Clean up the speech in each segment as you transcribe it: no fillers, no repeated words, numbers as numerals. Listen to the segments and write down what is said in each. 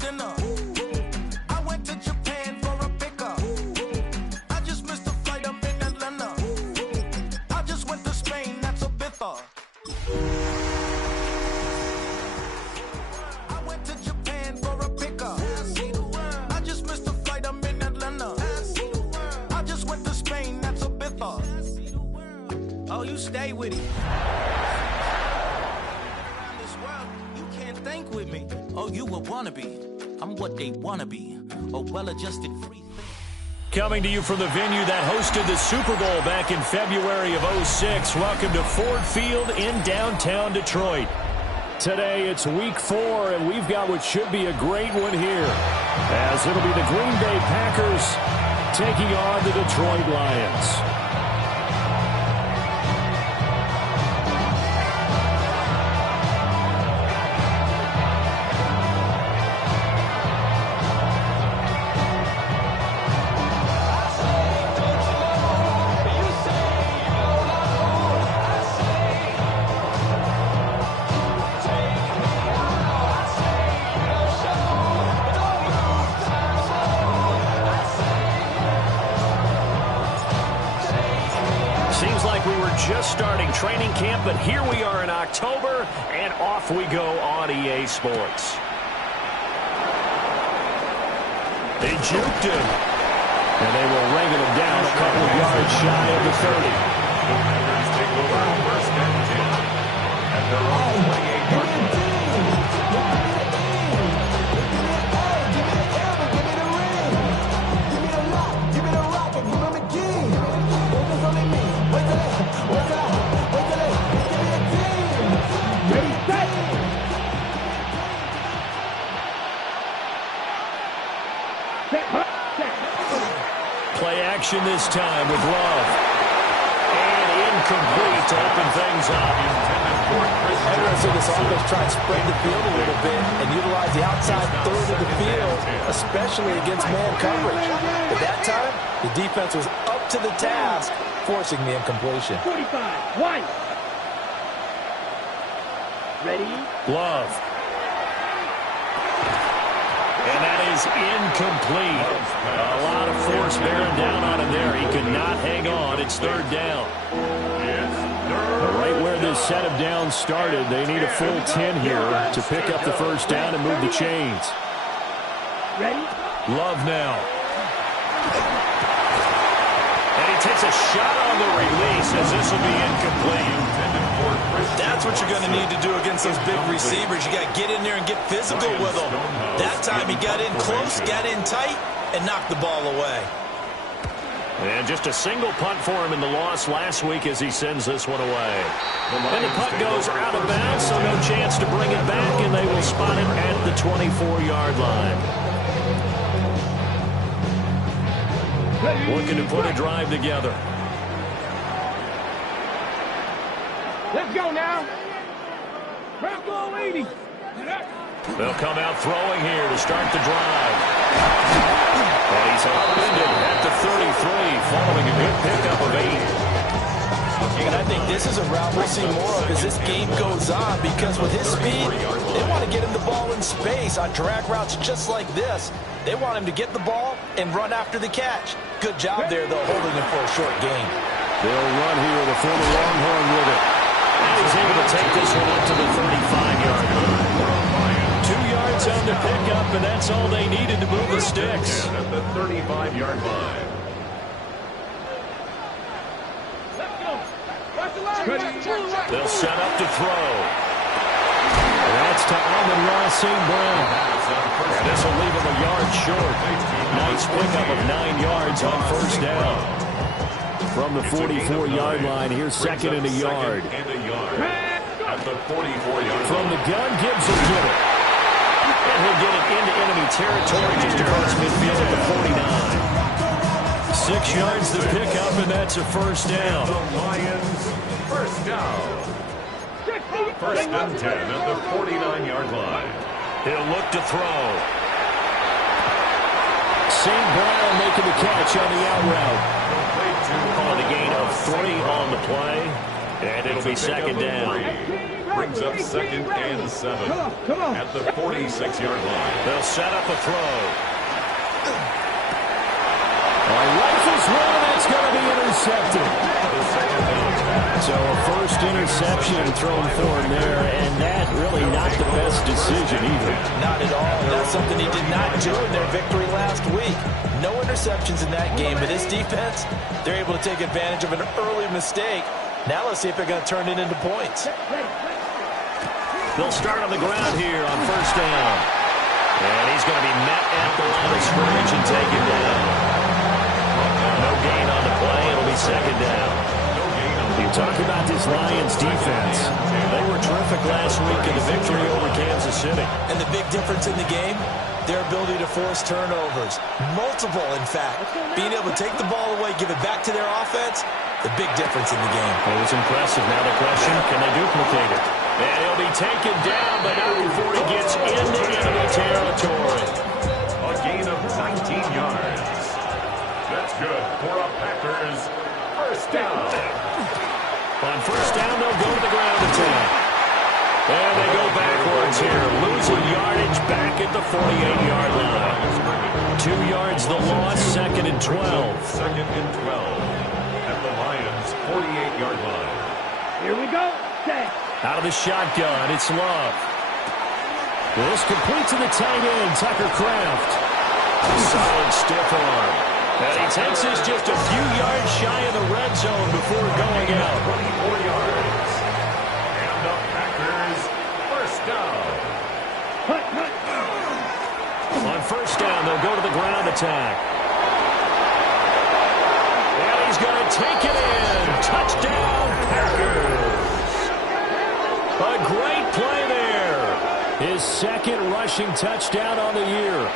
dinner. I went to Japan for a pickup. I just missed a flight, I'm in Atlanta. I just went to Spain, that's Ibiza. I went to Japan for a pickup. I just missed a flight, I'm in Atlanta. I just went to Spain, that's Ibiza. Oh, you stay with me. Around this world, you can't think with me. Oh, you a wannabe. I'm what they wanna be. A well-adjusted free. Coming to you from the venue that hosted the Super Bowl back in February of '06. Welcome to Ford Field in downtown Detroit. Today it's week 4, and we've got what should be a great one here, as it'll be the Green Bay Packers taking on the Detroit Lions. Just starting training camp, but here we are in October, and off we go on EA Sports. They juked him, and they will wrangle him down a couple of yards shy of the 30. The Packers take over first and 10 at their own 28-yard line. Play action this time with Love. And incomplete to open things up. Everyone said this offense try to spread the field a little bit and utilize the outside third of the field, especially against man coverage. At that time, the defense was up to the task, forcing the incompletion. 45, one. Ready? Love. And that is incomplete. A lot of force bearing down on him there. He could not hang on. It's third down. Right where this set of downs started, they need a full 10 here to pick up the first down and move the chains. Ready? Love now. And he takes a shot on the release as this will be incomplete. That's what you're going to need to do against those big receivers. You got to get in there and get physical with them. That time he got in close, got in tight, and knocked the ball away. And just a single punt for him in the loss last week as he sends this one away. And the punt goes out of bounds, so no chance to bring it back, and they will spot it at the 24-yard line. Looking to put a drive together. Let's go now. Bronco 80. They'll come out throwing here to start the drive. And he's upended at the 33, following a good pickup of 8. And I think this is a route we'll see more of as this game goes on, because with his speed, they want to get him the ball in space on drag routes just like this. They want him to get the ball and run after the catch. Good job there, though, holding him for a short gain. They'll run here, the former Longhorn with it. And he's able to take this one up to the 35-yard line. 2 yards on the pickup, and that's all they needed to move the sticks. At the 35-yard line. They'll set up to throw. That's to Amon-Ra St. Brown. And this will leave him a yard short. Nice pickup of 9 yards on first down. From the 44-yard line, here's second and a yard. At the 44-yard From the gun, Gibbs will get it. And he'll get it into enemy territory just across midfield at the 49. 6 yards to pick up, and that's a first down. The Lions, first down. First and 10 at the 49-yard line. He'll look to throw. St. Brown making the catch on the out route. Calling a gain of 3 on the play, and it'll be second down. brings up 2nd and 7 Come on. at the 46-yard line. They'll set up a throw. Rifles one, that's going to be intercepted. So a first interception thrown for him there, and that really not the best decision either. Not at all. That's something he did not do in their victory last week. No interceptions in that game, but his defense, they're able to take advantage of an early mistake. Now let's see if they're going to turn it into points. They'll start on the ground here on first down. And he's going to be met at the line of scrimmage and taken down. No gain on the play. It'll be second down. You talk about this Lions defense. They were terrific last week in the victory over Kansas City. And the big difference in the game, their ability to force turnovers. Multiple, in fact. Being able to take the ball away, give it back to their offense, the big difference in the game. It was impressive. Now the question, can they duplicate it? And he'll be taken down, but not before he gets into enemy territory. A gain of 19 yards. That's good for a Packers first down. On first down, they'll go to the ground attack. And they go backwards here, losing yardage back at the 48-yard line. 2 yards the loss, 2nd and 12. 2nd and 12 at the Lions' 48-yard line. Here we go. Set. Out of the shotgun, it's Love. This complete to the tight end, Tucker Kraft. Solid stiff arm. And he takes this just a few yards shy of the red zone before going out. 24 yards. And the Packers first down. On first down, they'll go to the ground attack. And he's going to take it in. Touchdown, Packers. A great play there. His 2nd rushing touchdown on the year.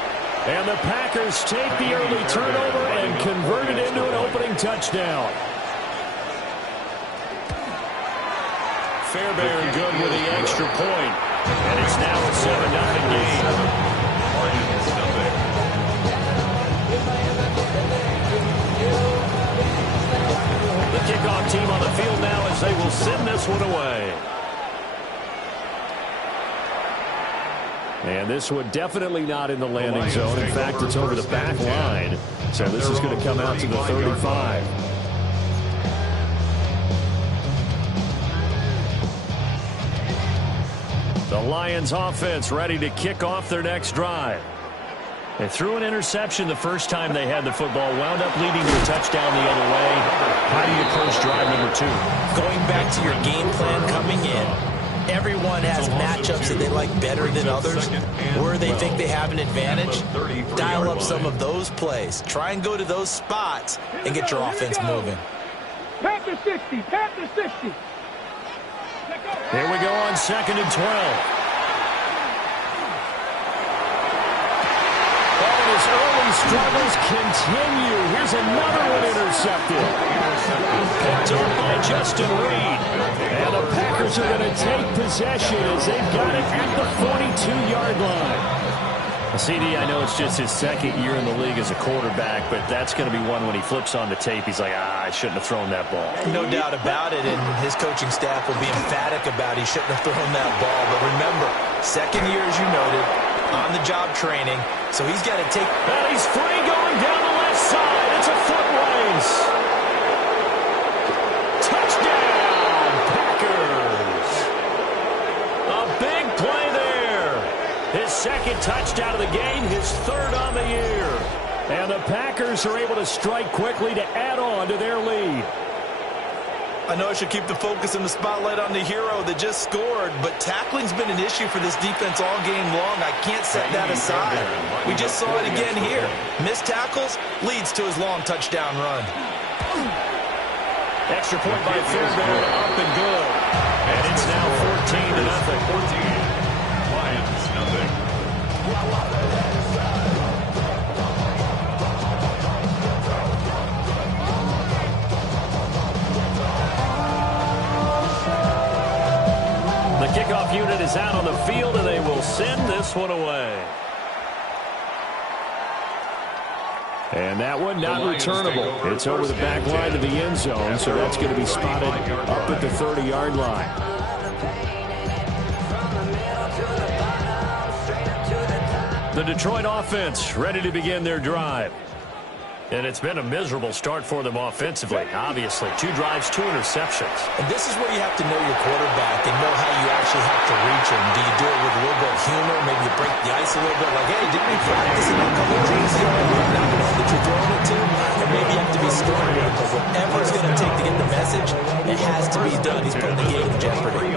And the Packers take the early turnover and convert it into an opening touchdown. Fairbairn good with the extra point. And it's now a 7-0 game. Lions nothing. The kickoff team on the field now as they will send this one away. And this one definitely not in the landing zone. In fact, it's over the back line. So this is going to come out to the 35. The Lions offense ready to kick off their next drive. They threw an interception the first time they had the football, wound up leading to a touchdown the other way. How do you approach drive number 2? Going back to your game plan coming in, everyone has matchups that they like better than others. Where they think they have an advantage, dial up some of those plays. Try and go to those spots and get your offense moving. Panther 60. Panther 60. Here we go on 2nd and 12. His early struggles continue. Here's another one intercepted. Picked up by Justin Reed. And the Packers are going to take possession as they've got it at the 42-yard line. CD, I know it's just his 2nd year in the league as a quarterback, but that's going to be one when he flips on the tape. He's like, I shouldn't have thrown that ball. No doubt about it, and his coaching staff will be emphatic about he shouldn't have thrown that ball. But remember, 2nd year, as you noted, on-the-job training, so he's got to take... And he's free going down the left side. It's a foot race. Touchdown, Packers. A big play there. His 2nd touchdown of the game, his 3rd on the year. And the Packers are able to strike quickly to add on to their lead. I know I should keep the focus and the spotlight on the hero that just scored, but tackling's been an issue for this defense all game long. I can't set that aside. We just saw it again here. Missed tackles leads to his long touchdown run. Extra point by Fairbairn, up and good. And it's now 14-0. 14. Lions nothing. The kickoff unit is out on the field, and they will send this one away. And that one not returnable. It's over the back line to the end zone, so that's going to be spotted up at the 30-yard line. The Detroit offense ready to begin their drive. And it's been a miserable start for them offensively, obviously. 2 drives, 2 interceptions. And this is where you have to know your quarterback and know how you actually have to reach him. Do you do it with a little bit of humor? Maybe you break the ice a little bit. Like, hey, didn't we practice it a couple of days ago? We're not the one that you're throwing it to. And maybe you have to be stern with it. But whatever it's going to take to get the message, it has to be done. He's putting the game in jeopardy.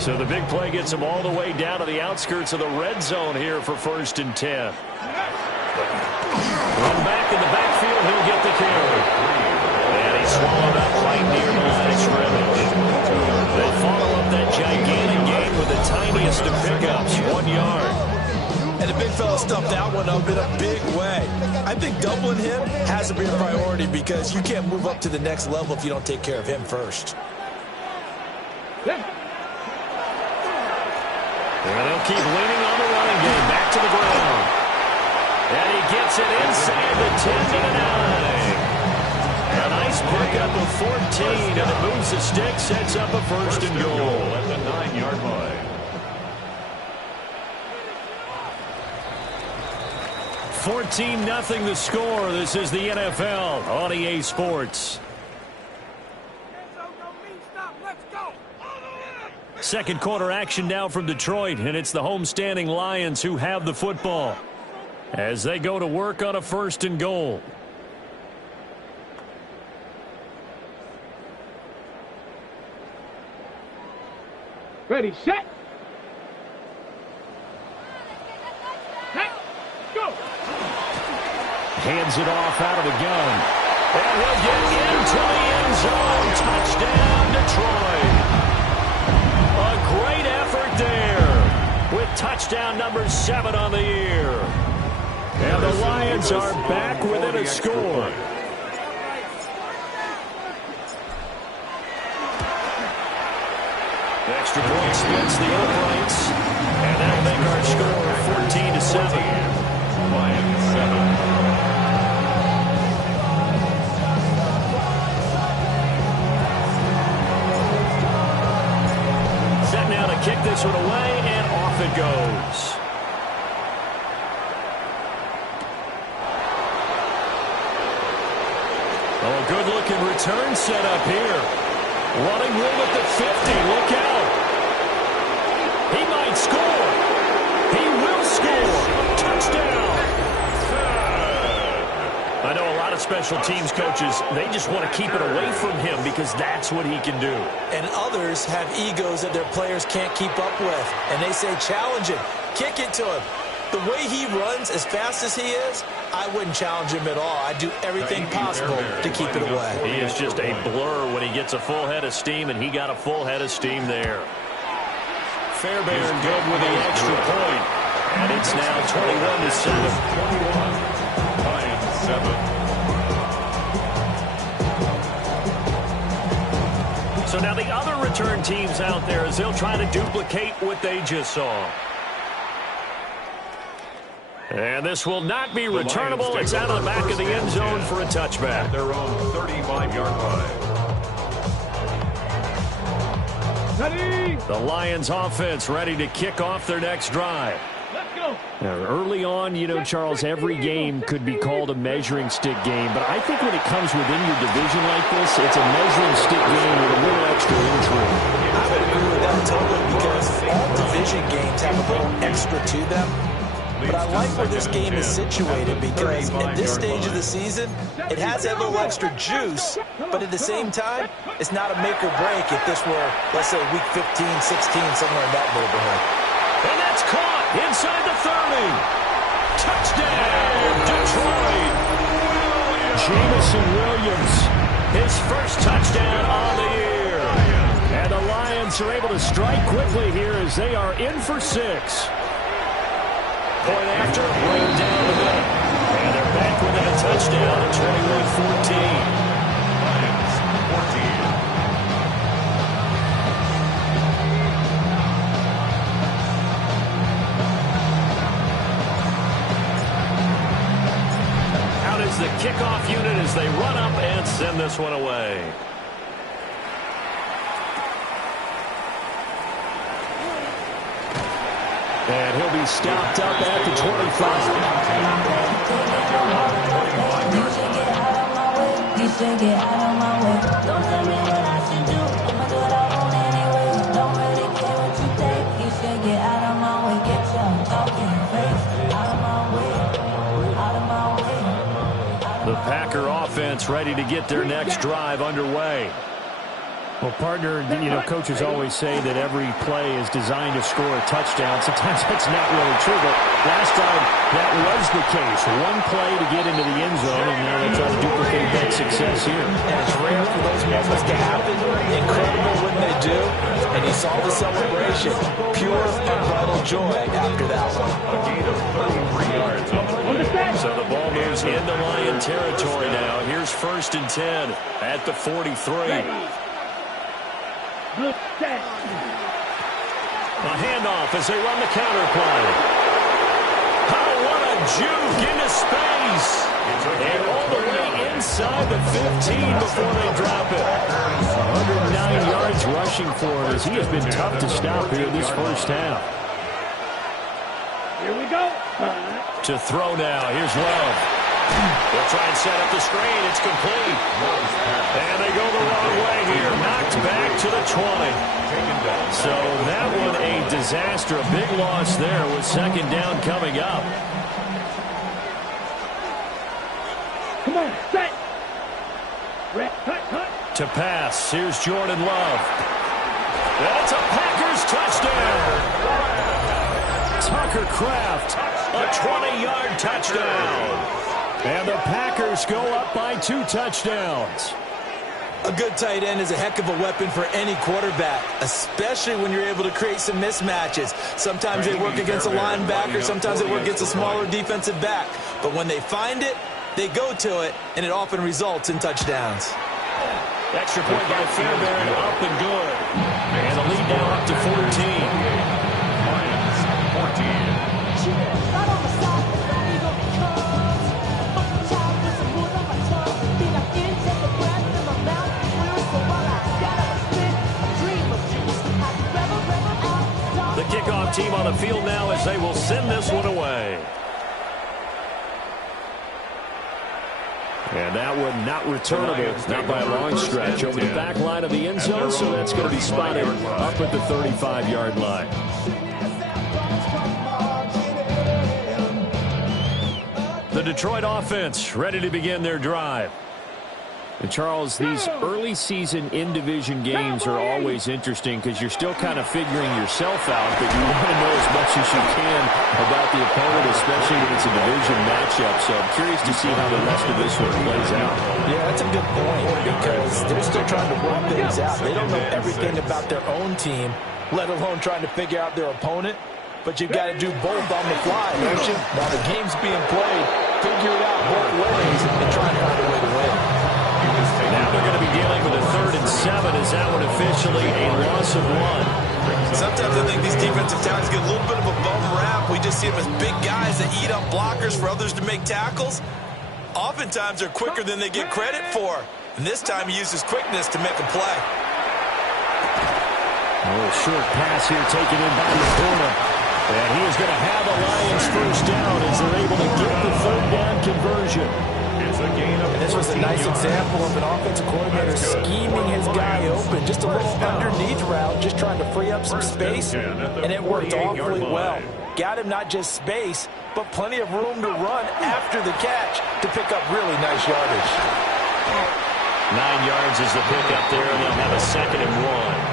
So the big play gets him all the way down to the outskirts of the red zone here for 1st and 10. Run back in the backfield, he'll get the carry. And he's swallowed up right near the line of scrimmage. They follow up that gigantic gain with the tiniest of pickups, 1 yard. And the big fella stuffed that one up in a big way. I think doubling him has to be a priority because you can't move up to the next level if you don't take care of him first. And they'll keep leaning on the running game. Back to the ground. And he gets it inside the 10 to the 9. A nice pickup of 14, and it moves the stick, sets up a 1st and goal at the 9-yard line. 14-0 the score. This is the NFL on EA Sports. Second quarter action now from Detroit, and it's the homestanding Lions who have the football as they go to work on a 1st and goal. Ready, set. Set, go. Hands it off out of the gun. And he'll get into the end zone. Touchdown, Detroit. A great effort there with touchdown number 7 on the year. And the Lions are back within a score. Extra point splits the uprights. And that'll make our score 14-7. Lions 7. Set now to kick this one away, and off it goes. Oh, good-looking return set up here. Running room at the 50. Look out. He might score. He will score. Touchdown. I know a lot of special teams coaches, they just want to keep it away from him because that's what he can do. And others have egos that their players can't keep up with. And they say, challenge him. Kick it to him. The way he runs as fast as he is, I wouldn't challenge him at all. I'd do everything possible to keep it away. He is just a blur when he gets a full head of steam, and he got a full head of steam there. Fairbairn good with the extra point. And it's now 21-7. 21. Lions 7. So now the other return teams out there as they'll try to duplicate what they just saw. And this will not be returnable. It's out of the back of the end zone for a touchback. Their own 35-yard line. Ready. The Lions offense ready to kick off their next drive. Let's go. Now, early on, you know, Charles, every game could be called a measuring stick game. But I think when it comes within your division like this, it's a measuring stick game with a little extra intrigue. I would agree with that totally because all division games have a little extra to them. But I like where this game is situated because at this stage of the season, it has that little extra juice, but at the same time, it's not a make or break if this were, let's say, week 15, 16, somewhere in that neighborhood. And that's caught inside the 30. Touchdown, Detroit. Jameson Williams, his first touchdown on the year. And the Lions are able to strike quickly here as they are in for 6. Point after, right down the middle. And they're back within a touchdown at 21-14. Lions 14. Out is the kickoff unit as they run up and send this one away. And he'll be stopped up at the 25. The Packer offense ready to get their next drive underway. Well, partner, coaches always say that every play is designed to score a touchdown. Sometimes that's not really true, but last time that was the case. One play to get into the end zone, and now they try to duplicate that success here. And it's rare for those moments to happen. Incredible when they do. And you saw the celebration. Pure, unbridled joy after that one. A gain of 33 yards on the play. So the ball moves into Lion territory now. Here's 1st and 10 at the 43. Good set. A handoff as they run the counter play. Oh, what a juke into space. And all the way inside the 15 before they drop it. 109 yards rushing for him as he has been tough to stop here this first half. Here we go. To throw now. Here's Love. They'll try and set up the screen. It's complete. And they go the wrong way here. Knocked back to the 20. So that one a disaster. A big loss there with 2nd down coming up. Come on, set. Cut. To pass. Here's Jordan Love. That's a Packers touchdown. Tucker Kraft, a 20-yard touchdown. And the Packers go up by 2 touchdowns. A good tight end is a heck of a weapon for any quarterback, especially when you're able to create some mismatches. Sometimes they work against a linebacker, sometimes they work against a smaller defensive back. But when they find it, they go to it, and it often results in touchdowns. Extra point by Fairbairn, up and good. And the lead now up to 14. Lions, 14. The kickoff team on the field now as they will send this one away. And that one not returnable, not by a long stretch, over the back line of the end zone, so that's going to be spotted up at the 35-yard line. The Detroit offense ready to begin their drive. And Charles, these early season in-division games are always interesting because you're still kind of figuring yourself out, but you want to know as much as you can about the opponent, especially when it's a division matchup. So I'm curious to see how the rest of this one plays out. Yeah, that's a good point because they're still trying to work things out. They don't know everything about their own team, let alone trying to figure out their opponent. But you've got to do both on the fly, don't you? While the game's being played, figure it out both ways and try and find a way to win. Now they're going to be dealing with a 3rd and 7. Is that one officially a loss of 1? Sometimes I think these defensive tackles get a little bit of a bum rap. We just see them as big guys that eat up blockers for others to make tackles. Oftentimes they're quicker than they get credit for. And this time he uses quickness to make a play. A little short pass here taken in by the corner. And he is going to have a Lions first down as they're able to get the 3rd down conversion. And this was a nice example of an offensive coordinator scheming his guy open. Just a little underneath route, just trying to free up some space, and it worked awfully well. Got him not just space, but plenty of room to run after the catch to pick up really nice yardage. 9 yards is the pickup there, and they'll have a 2nd and 1.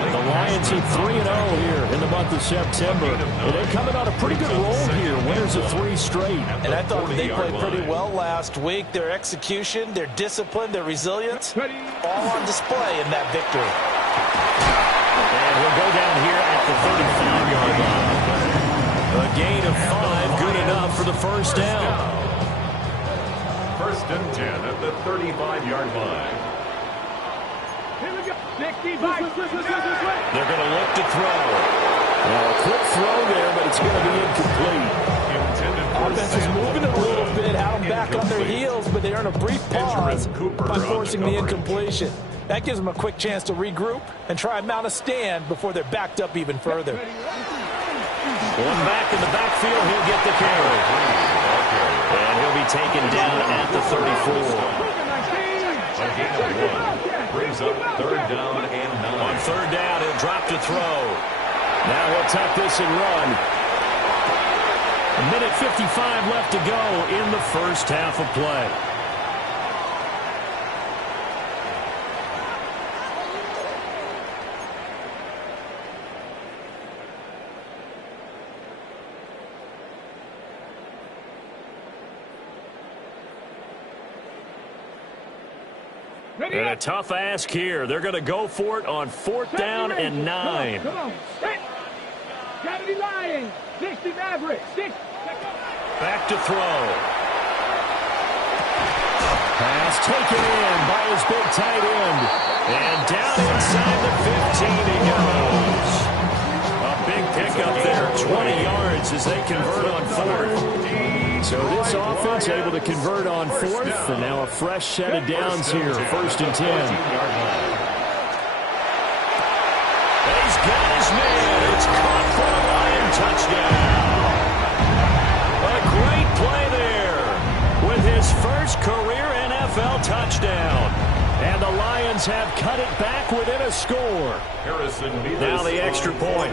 The Lions hit 3-0 here in the month of September. And they're coming on a pretty good roll here. Winners of 3 straight. And I thought they played pretty well last week. Their execution, their discipline, their resilience, all on display in that victory. And we'll go down here at the 35-yard line. A gain of 5, good enough for the first down. 1st and 10 at the 35-yard line. Here we go. 65. They're going to look to throw. Now, a quick throw there, but it's going to be incomplete. Offense is moving a little bit, had them back on their heels, but they earn a brief pause by forcing the incompletion. That gives them a quick chance to regroup and try and mount a stand before they're backed up even further. One back in the backfield. He'll get the carry. And he'll be taken down at the 34. A gain of 1. Brings up 3rd down and 9. On 3rd down, he'll drop to throw. Now he'll tuck this and run. 1:55 left to go in the first half of play. And a tough ask here. They're going to go for it on 4th down and 9. Come on. Gotta be lying. 60 average. 6. Back to throw. Pass taken in by his big tight end. And down inside the 15 he goes. A big pickup there. 20 yards as they convert on 4th. So this offense able to convert on 4th, and now a fresh set of downs here, 1st and 10. He's got his man. It's caught for a Lion touchdown. A great play there with his first career NFL touchdown. And the Lions have cut it back within a score. Harrison now the extra point.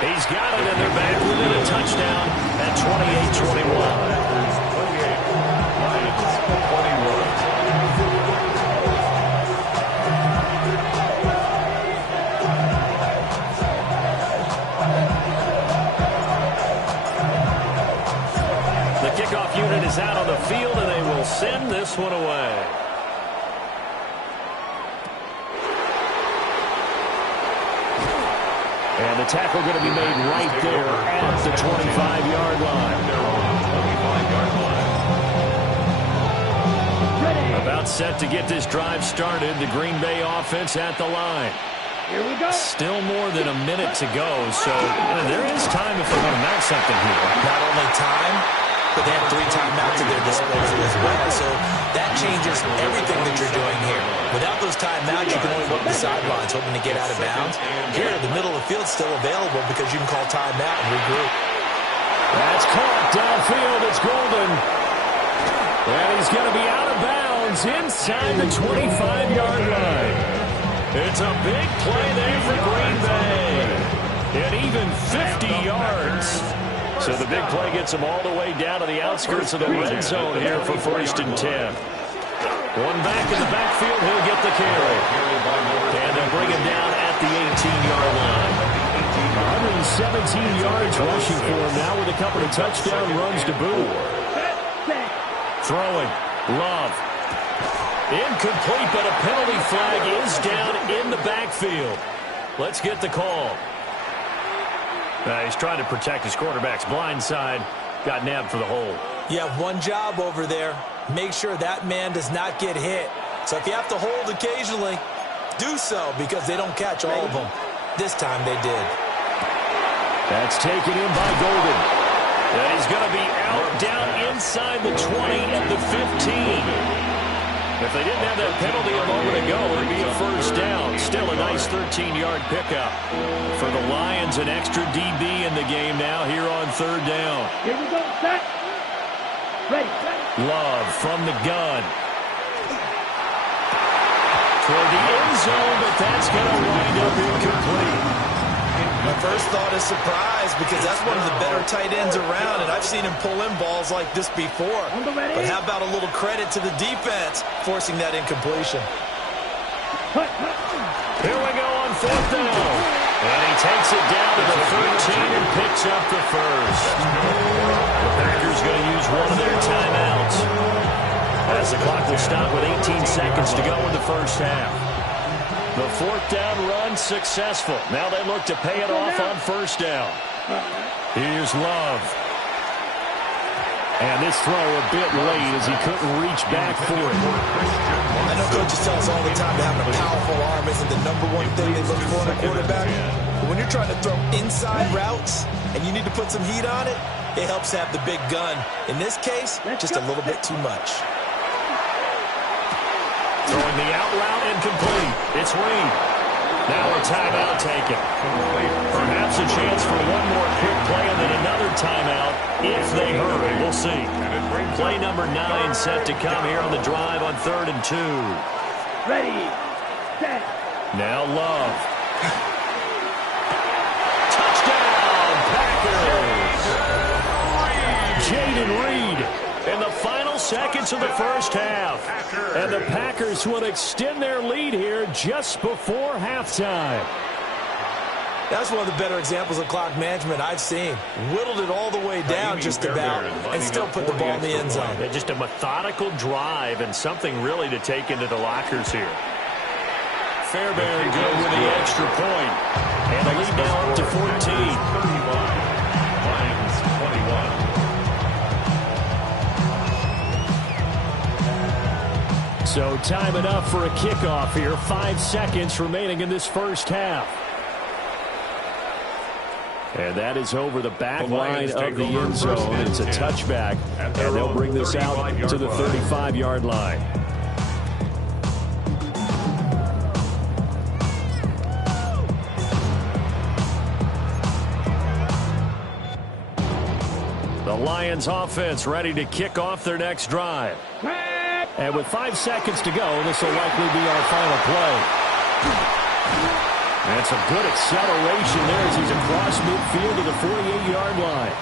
He's got it, and they're back within a touchdown at 28-21. The kickoff unit is out on the field, and they will send this one away. And the tackle going to be made right there at the 25-yard line. About set to get this drive started. The Green Bay offense at the line. Here we go. Still more than a minute to go, so there is time if they're going to mount something here. Not only time, but they have 3 timeouts at their disposal as well. So that changes everything that you're doing here. Without those timeouts, you can only look at the sidelines hoping to get out of bounds. Here, the middle of the field is still available because you can call timeout and regroup. That's caught downfield. It's Golden. And he's going to be out of bounds inside the 25-yard line. It's a big play there for Green Bay. And even 50 yards. So the big play gets them all the way down to the outskirts of the red zone here for 1st and 10. One back in the backfield, he'll get the carry. And they'll bring him down at the 18-yard line. 117 yards rushing for him now with a couple of touchdown runs to boot. Throwing. Love. Incomplete, but a penalty flag is down in the backfield. Let's get the call. He's trying to protect his quarterback's blind side. Got nabbed for the hold. You have one job over there. Make sure that man does not get hit. So if you have to hold occasionally, do so because they don't catch all of them. This time they did. That's taken in by Golden. And he's going to be out down inside the 20 at the 15. If they didn't have that penalty a moment ago, it would be a 1st down. Still a nice 13-yard pickup. For the Lions, an extra DB in the game now here on 3rd down. Here we go, set. Ready. Love from the gun. Toward the end zone, but that's going to wind up incomplete. My first thought is surprise because that's one of the better tight ends around, and I've seen him pull in balls like this before. But how about a little credit to the defense forcing that incompletion? Here we go on 4th down. And he takes it down to the 13 and picks up the first. The Packers going to use one of their timeouts as the clock will stop with 18 seconds to go in the first half. The 4th down run successful. Now they look to pay it off on 1st down. Here's Love. And this throw a bit late as he couldn't reach back for it. I know coaches tell us all the time that having a powerful arm isn't the #1 thing they look for in a quarterback. But when you're trying to throw inside routes and you need to put some heat on it, it helps have the big gun. In this case, just a little bit too much. Throwing the out route incomplete. It's Reed. Now a timeout taken. Perhaps a chance for one more quick play and then another timeout if they hurry. We'll see. Play number 9 set to come here on the drive on 3rd and 2. Ready, set. Now Love. Touchdown, Packers! Jayden Reed in the final seconds of the first half. And the Packers will extend their lead here just before halftime. That's one of the better examples of clock management I've seen. Whittled it all the way down just about and still put the ball in the end zone. Just a methodical drive and something really to take into the lockers here. Fairbairn good with the extra point. And the lead now up to 14. Lions 21. So time enough for a kickoff here. 5 seconds remaining in this first half. And that is over the back line of the end zone. It's a touchback. And they'll bring this out to the 35-yard line. The Lions offense ready to kick off their next drive. And with 5 seconds to go, this will likely be our final play. And some good acceleration there as he's across midfield to the 48-yard line.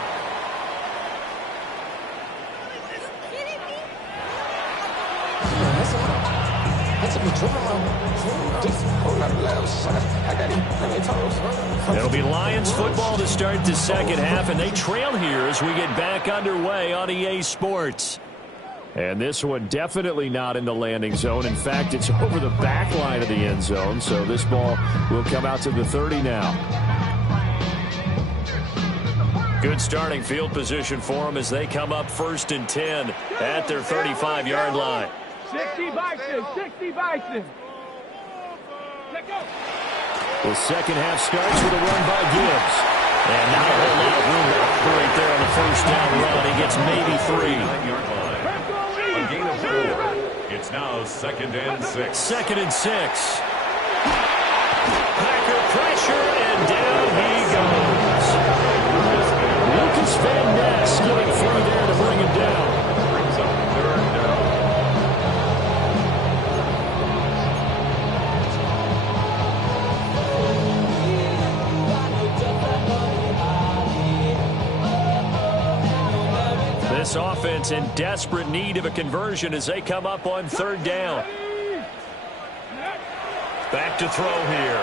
It'll be Lions football to start the second half, and they trail here as we get back underway on EA Sports. And this one definitely not in the landing zone. In fact, it's over the back line of the end zone, so this ball will come out to the 30 now. Good starting field position for them as they come up 1st and 10 at their 35-yard line. 60 Bison, 60 Bison. Let go. The second half starts with a run by Gibbs. And not a whole lot of room to operate there on the first down run. He gets maybe 3. A gain of 4. It's now 2nd and 6. 2nd and 6. Packer pressure, and down he goes. Lucas Van Ness getting through there to bring him down. Brings up 3rd down. This offense in desperate need of a conversion as they come up on 3rd down. Back to throw here.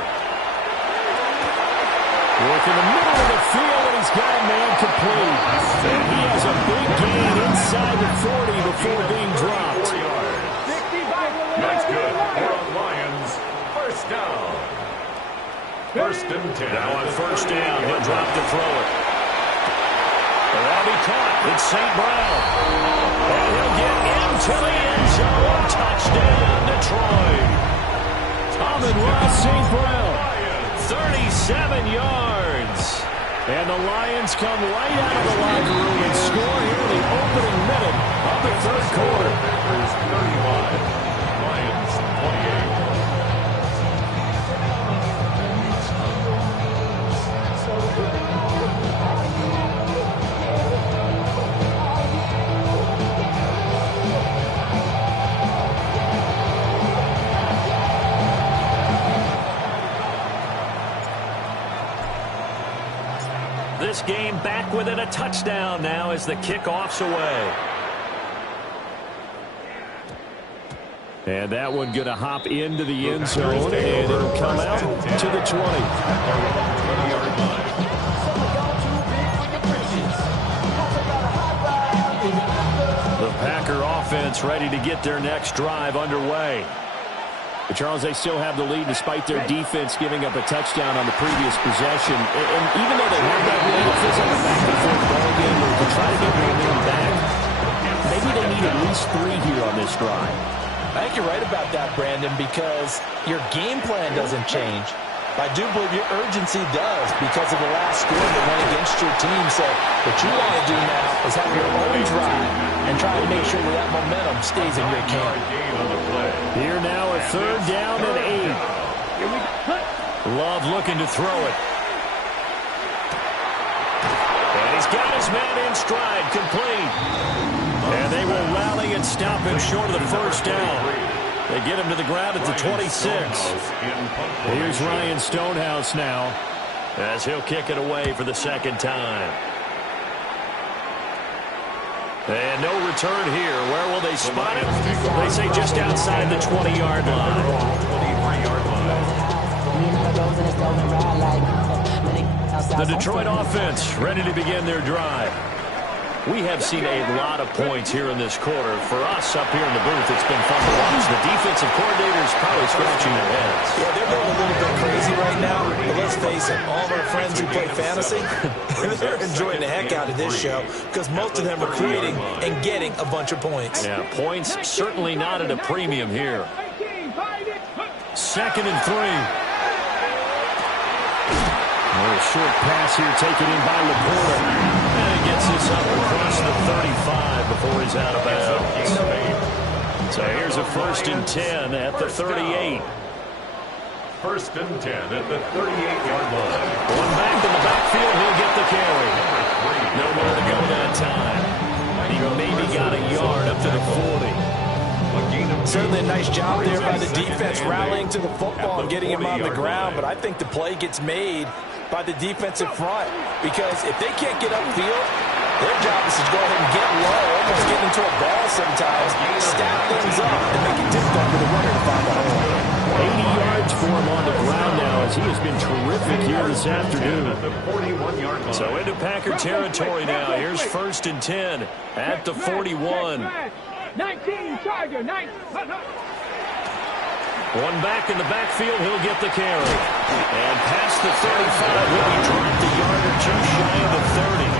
Work in the middle of the field, and he's got a man complete. And he has a big gain inside the 40 before being dropped. That's good. For the Lions. 1st down. 1st and 10. Now on 1st down, he'll drop to throw it. That'll be caught. It's St. Brown. And he'll get into the end zone. Touchdown, Detroit. Amon-Ra St. Brown. 37 yards. And the Lions come right out of the locker room and score here in the opening minute of the 3rd quarter. Packers 35. Lions 28. This game back within a touchdown now as the kickoff's away. And that one going to hop into the end zone, and it'll come out to the 20. The Packer offense ready to get their next drive underway. But Charles, they still have the lead despite their defense giving up a touchdown on the previous possession. And even though they have that lead, it feels like a back-and-forth ball game where to try to get momentum back, maybe they need at least 3 here on this drive. I think you're right about that, Brandon, because your game plan doesn't change. I do believe your urgency does because of the last score that went against your team. So what you want to do now is have your own drive and try to make sure that momentum stays in your camp. Here now a 3rd down and 8. Here we go. Love looking to throw it. And he's got his man in stride, complete. And they will rally and stop him short of the first down. They get him to the ground at the 26. Here's Ryan Stonehouse now, as he'll kick it away for the second time. And no return here. Where will they spot him? They say just outside the 20-yard line. The Detroit offense ready to begin their drive. We have seen a lot of points here in this quarter. For us up here in the booth, it's been fun to watch. The defensive coordinators probably scratching their heads. Yeah, they're going a little bit crazy right now. But let's face it, all of our friends who play fantasy, they're enjoying the heck out of this show because most of them are creating and getting a bunch of points. Yeah, points certainly not at a premium here. 2nd and 3. A short pass here taken in by Laporta. And he gets this up across the 35 before he's out of bounds. So here's a 1st and 10 at the 38. 1st and 10 at the 38-yard line. One back in the backfield, he'll get the carry. Nowhere to go that time. He maybe got a yard up to the 40. Certainly a nice job there by the defense rallying to the football and getting him on the ground, but I think the play gets made by the defensive front because if they can't get upfield, their job is to go ahead and get low, almost get into a ball sometimes, stack things up, and make it difficult for the runner to find the hole. 80 yards for him on the ground now as he has been terrific here this afternoon. So into Packer territory now. Here's 1st and 10 at the 41. 19, Tiger, 19. One back in the backfield, he'll get the carry. And past the 35, will he drop the yard or two shy of the 30.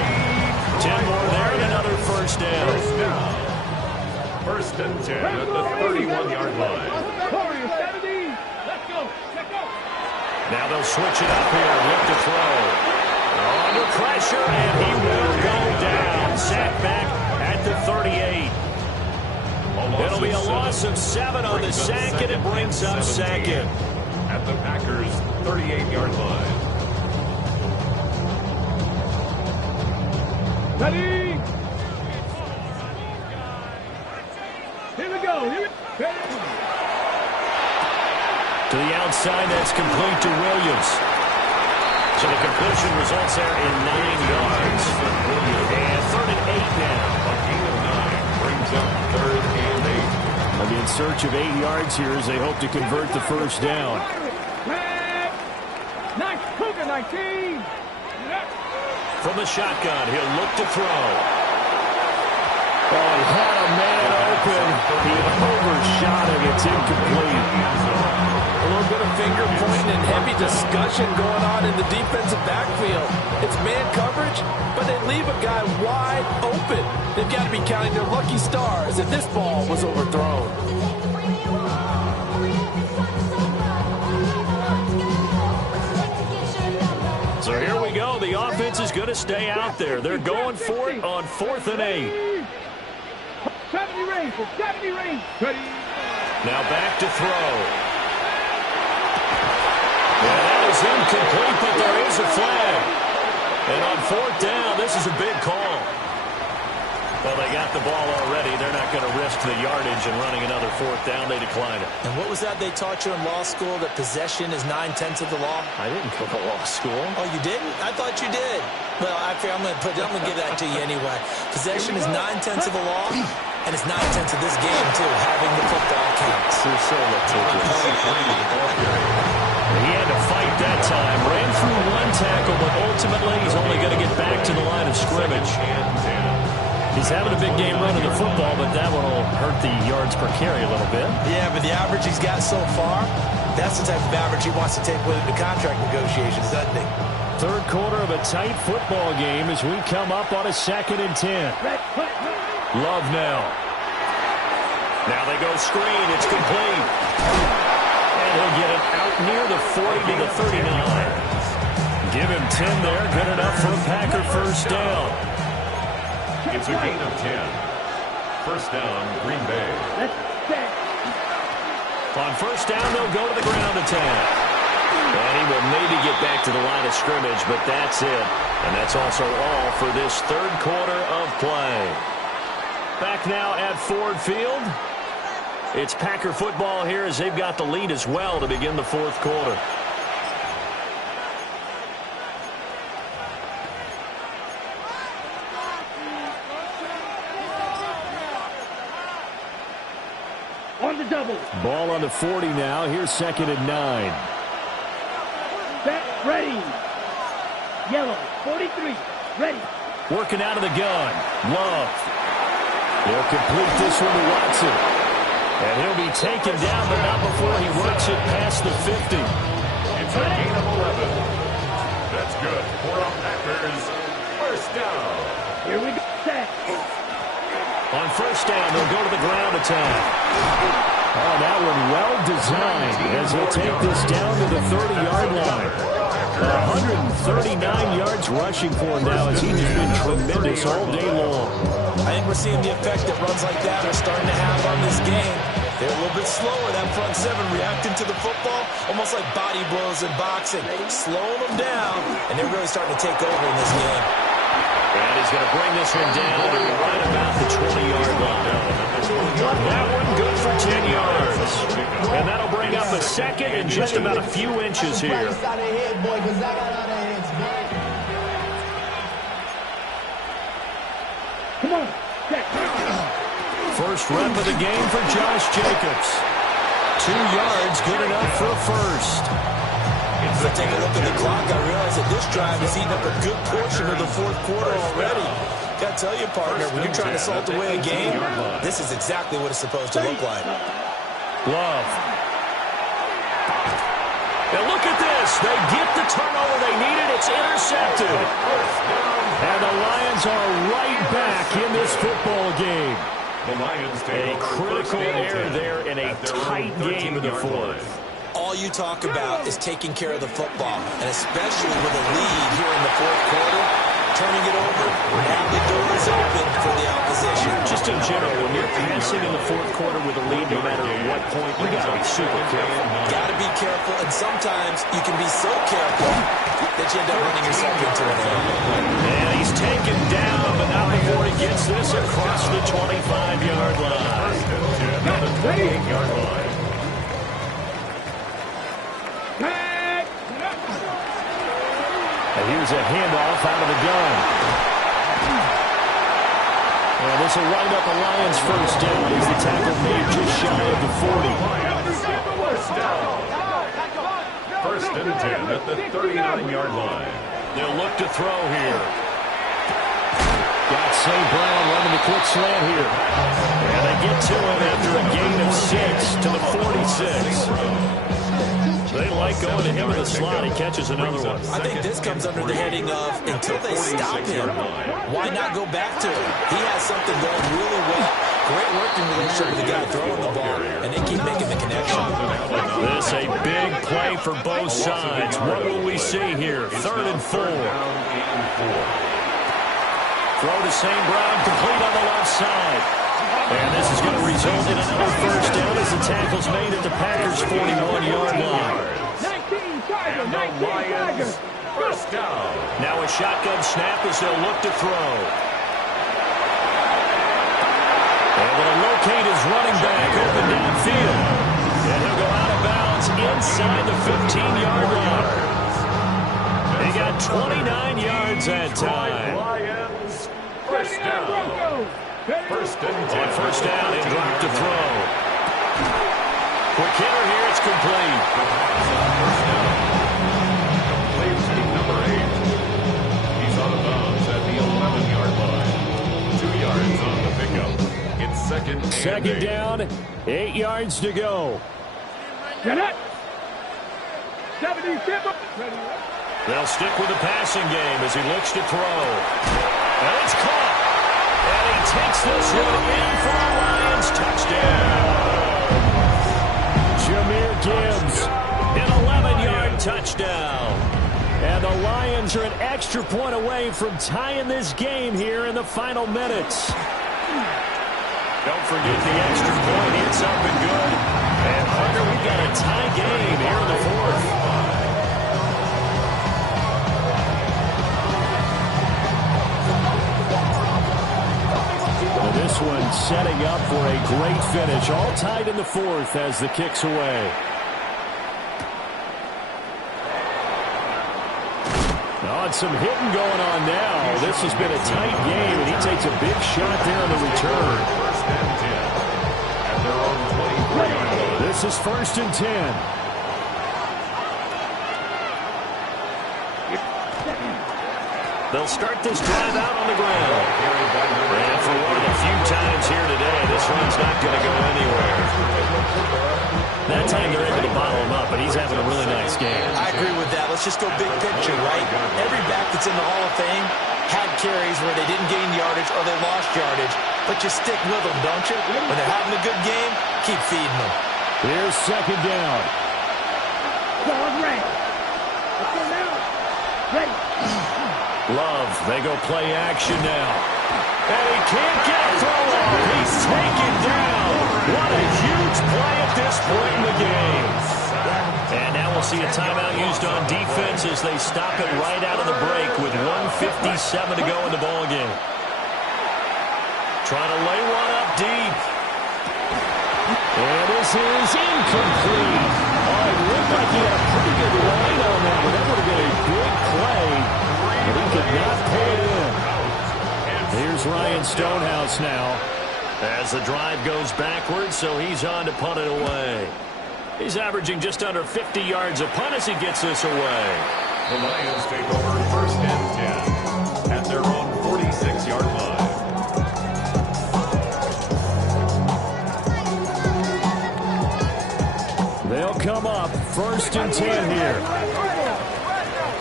10 more there and another first down. 1st and 10 at the 31-yard line. Let's go. Now they'll switch it up here. Look to throw. Under pressure, and he will go down. Sacked back at the 38. It'll be a loss of 7 on the sack, and it brings up 2nd. At the Packers' 38-yard line. Ready? Here we go. To the outside, that's complete to Williams. So the completion results there in 9 yards. And 3rd and 8 now. A gain of 9 brings up 3rd and 8. They'll be in search of 8 yards here as they hope to convert the first down. 19. From the shotgun, he'll look to throw. Oh, he had a man open. He overshot him. It's incomplete. A little bit of finger pointing and heavy discussion going on in the defensive backfield. It's man coverage, but they leave a guy wide open. They've got to be counting their lucky stars if this ball was overthrown. So here we go. The offense is going to stay out there. They're going for it on 4th and 8. 70 range. Now back to throw. Yeah, that is incomplete, but there is a flag. And on 4th down, this is a big call. Well, they got the ball already. They're not going to risk the yardage and running another 4th down. They decline it. And what was that they taught you in law school, that possession is 9/10 of the law? I didn't go to law school. Oh, you didn't? I thought you did. Well, actually, I'm going to give that to you anyway. Possession is 9/10 of the law, and it's 9/10 of this game, too, having the football counts. You're so litigious. He had to fight that time. Ran through one tackle, but ultimately he's only going to get back to the line of scrimmage. He's having a big game running the football, but that one will hurt the yards per carry a little bit. Yeah, but the average he's got so far, that's the type of average he wants to take with him to contract negotiations, doesn't he? Third quarter of a tight football game as we come up on a 2nd and 10. Love now. Now they go screen. It's complete. And he'll get it out near the 40 to the 39. Give him 10 there. Good enough for a Packer first down. It's a gain of 10. First down, Green Bay. On first down, they'll go to the ground attack. And he will maybe get back to the line of scrimmage, but that's it. And that's also all for this third quarter of play. Back now at Ford Field. It's Packer football here as they've got the lead as well to begin the fourth quarter. On the double. Ball on the 40 now. Here's 2nd and 9. Set, ready. Yellow, 43, ready. Working out of the gun. Love. He'll complete this one to Watson. And he'll be taken down, but not before he works it past the 50. It's a gain of 11. That's good for a Packers first down. Here we go. Set. On first down, they'll go to the ground attack. Oh, that one well designed as he'll take this down to the 30-yard line. 139 yards rushing for him now as he's been tremendous all day long. I think we're seeing the effect that runs like that are starting to have on this game. They're a little bit slower, that front seven, reacting to the football, almost like body blows in boxing, slowing them down, and they're really starting to take over in this game. And he's going to bring this one down to right about the 20-yard line. That one good for 10 yards. And that'll bring up a second and just about a few inches here. Come on. Set. First rep of the game for Josh Jacobs. 2 yards, good enough for a first. As I take a look at the clock, I realize that this drive has eaten up a good portion of the fourth quarter already. Got to tell you, partner, when you're trying to salt away a game, this is exactly what it's supposed to look like. Love. And look at this. They get the turnover they needed. It's intercepted. And the Lions are right back in this football game. A critical error there in a tight game in the fourth. All you talk about is taking care of the football, and especially with a lead here in the fourth quarter, turning it over, now the door is open for the opposition. Just in general, when you're passing in the fourth quarter with a lead, no matter at what point, you got to be super careful. Got to be careful, and sometimes you can be so careful that you end up running yourself into an error. And he's taken down, but not before he gets this across the 25-yard line. At the 28-yard line. And here's a handoff out of the gun. And this will wind up a Lions first down as the tackle made just shy of the 40. First down. First and 10 at the 39-yard line. They'll look to throw here. Got St. Brown running the quick slant here. And they get to him after a gain of 6 to the 46. They like going to him in the slot. He catches another one. I think this comes under the heading of, until they stop him, why not go back to him? He has something going really well. Great working relationship with the guy throwing the ball, and they keep making the connection. This a big play for both sides. What will we see here? 3rd and 4. Throw to St. Brown, complete on the left side. And this is going to result in another first down as the tackle's made at the Packers' 41-yard line. 19 Tigers, And the 19 Lions Tigers. first down. Now a shotgun snap as they'll look to throw. And they'll locate his running back open downfield. And he'll go out of bounds inside the 15-yard line. He got 29 yards that time. Lions first down. First and 10. On first down, he'll drop to throw. Quick hitter here, it's complete. Complete to number 8. He's out of bounds at the 11-yard line. 2 yards on the pickup. It's second and 8. Second down, 8 yards to go. Get it. 77. They'll stick with the passing game as he looks to throw. And it's caught. And he takes this one in for a Lions touchdown. Jahmyr Gibbs, an 11-yard touchdown. And the Lions are an extra point away from tying this game here in the final minutes. Don't forget the extra point. It's up and good. And, Parker, we've got a tie game here in the fourth. one setting up for a great finish. All tied in the fourth as the kick's away. Oh, and some hitting going on now. This has been a tight game, and he takes a big shot there on the return. First and 10. At their own 23-yard line. This is 1st and 10. They'll start this drive out on the ground. And for one of the few times here today, this run's not going to go anywhere. That time they're able to bottle him up, but he's having a really nice game. I agree with that. Let's just go big picture, right? Every back that's in the Hall of Fame had carries where they didn't gain yardage or they lost yardage, but you stick with them, don't you? When they're having a good game, keep feeding them. Here's 2nd down. Ready. Love, they go play action now. And he can't get a throw off. He's taken down. What a huge play at this point in the game. And now we'll see a timeout used on defense as they stop it right out of the break with 1:57 to go in the ballgame. Trying to lay one up deep. And this is incomplete. Oh, it looked like he had a pretty good line on that, but that would have been a big play. But he could not pull it in. Here's Ryan Stonehouse now as the drive goes backwards, so he's on to punt it away. He's averaging just under 50 yards a punt as he gets this away. The Lions take over 1st and 10 at their own 46-yard line. They'll come up 1st and 10 here.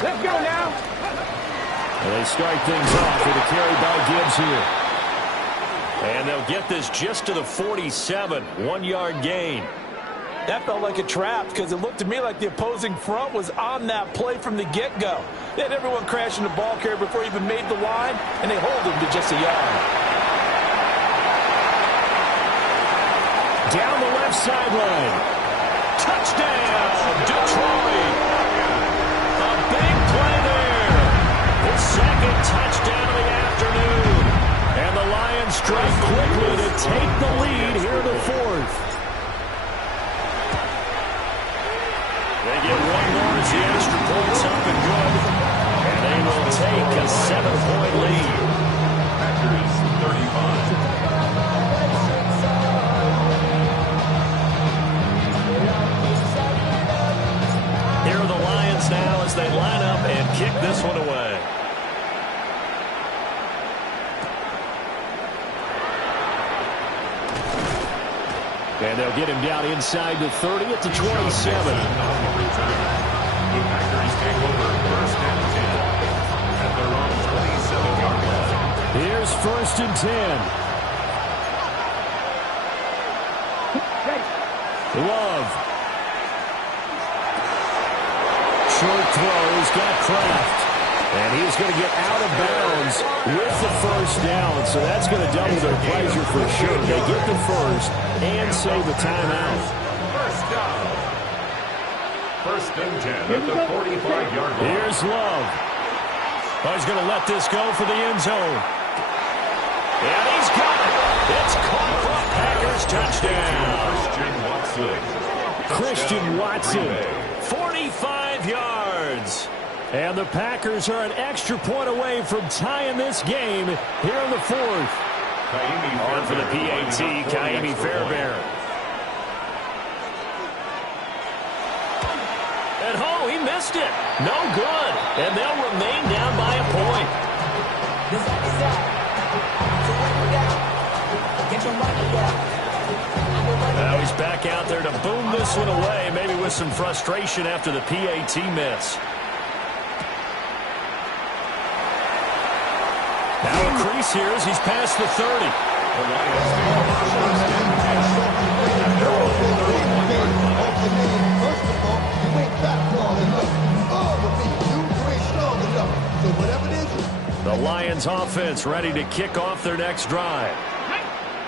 Let's go now. They start things off with a carry by Gibbs here. And they'll get this just to the 47, 1-yard gain. That felt like a trap because it looked to me like the opposing front was on that play from the get-go. They had everyone crashing the ball carrier before he even made the line, and they hold him to just a yard. Down the left sideline. Touchdown, Detroit. A big play there. His 2nd touchdown of the afternoon. And the Lions strike quickly to take the lead here in the 4th. They get one more as the extra point's up and good. And they will take a 7-point lead. Packers 35. Here are the Lions now as they line up and kick this one away. And they'll get him down inside the 30 at the 27. The Packers take over 1st and 10 at their own 27-yard line. Here's 1st and 10. Love. Short throw. He's got Kraft. And he's going to get out of bounds with the 1st down. So that's going to double their pleasure for sure. They get the 1st and save the timeout. 1st down. 1st and 10 at the 45-yard line. Here's Love. Oh, he's going to let this go for the end zone. And he's got it. It's caught for a Packers touchdown. Christian Watson. 45 yards. And the Packers are an extra point away from tying this game here in the 4th. On for the PAT, Kaimi Fairbairn. And oh, he missed it. No good. And they'll remain down by a point. Now he's back out there to boom this one away, maybe with some frustration after the PAT miss. Now a crease here as he's past the 30. The Lions take over 1st and 10 at their own 31-yard line. First of all, you ain't back long enough. Oh, but you ain't strong enough. So whatever it is. The Lions offense ready to kick off their next drive.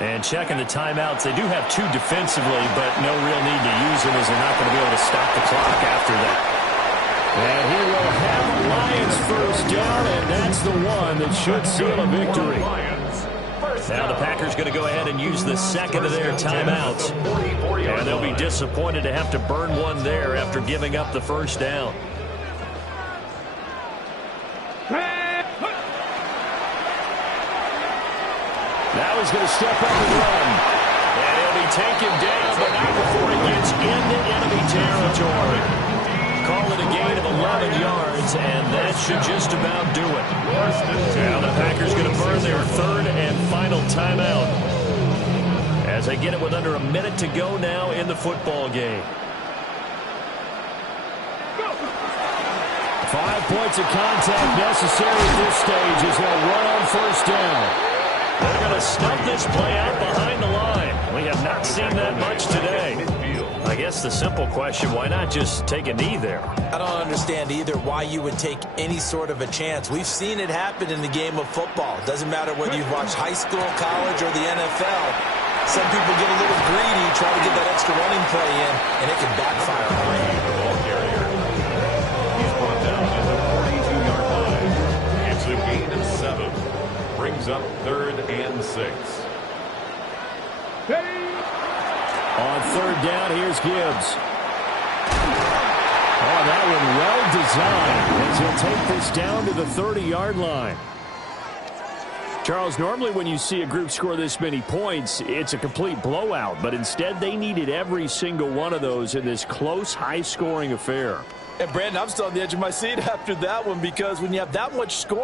And checking the timeouts, they do have 2 defensively, but no real need to use them as they're not going to be able to stop the clock after that. And he will have the Lions 1st down, and that's the one that should seal a victory. Lions, 1st Now the Packers going to go ahead and use the second of their timeouts. And they'll be disappointed to have to burn one there after giving up the first down. Now he's going to step up and run. And he'll be taken down, but not before he gets into enemy territory. Call it a gain of 11 yards, and that should just about do it. Now the Packers going to burn their third and final timeout as they get it with under a minute to go now in the football game. 5 points of contact necessary at this stage as they'll run on first down. They're going to stuff this play out behind the line. We have not seen that much today. I guess the simple question, why not just take a knee there? I don't understand either why you would take any sort of a chance. We've seen it happen in the game of football. Doesn't matter whether you've watched high school, college, or the NFL. Some people get a little greedy, try to get that extra running play in, and it can backfire on them. Ball carrier. He's brought down at the 42-yard line. It's a gain of 7. Brings up 3rd and 6. On third down, here's Gibbs. Oh, that one well designed as he'll take this down to the 30-yard line. Charles, normally when you see a group score this many points, it's a complete blowout. But instead, they needed every single one of those in this close, high-scoring affair. And, Brandon, I'm still on the edge of my seat after that one because when you have that much score,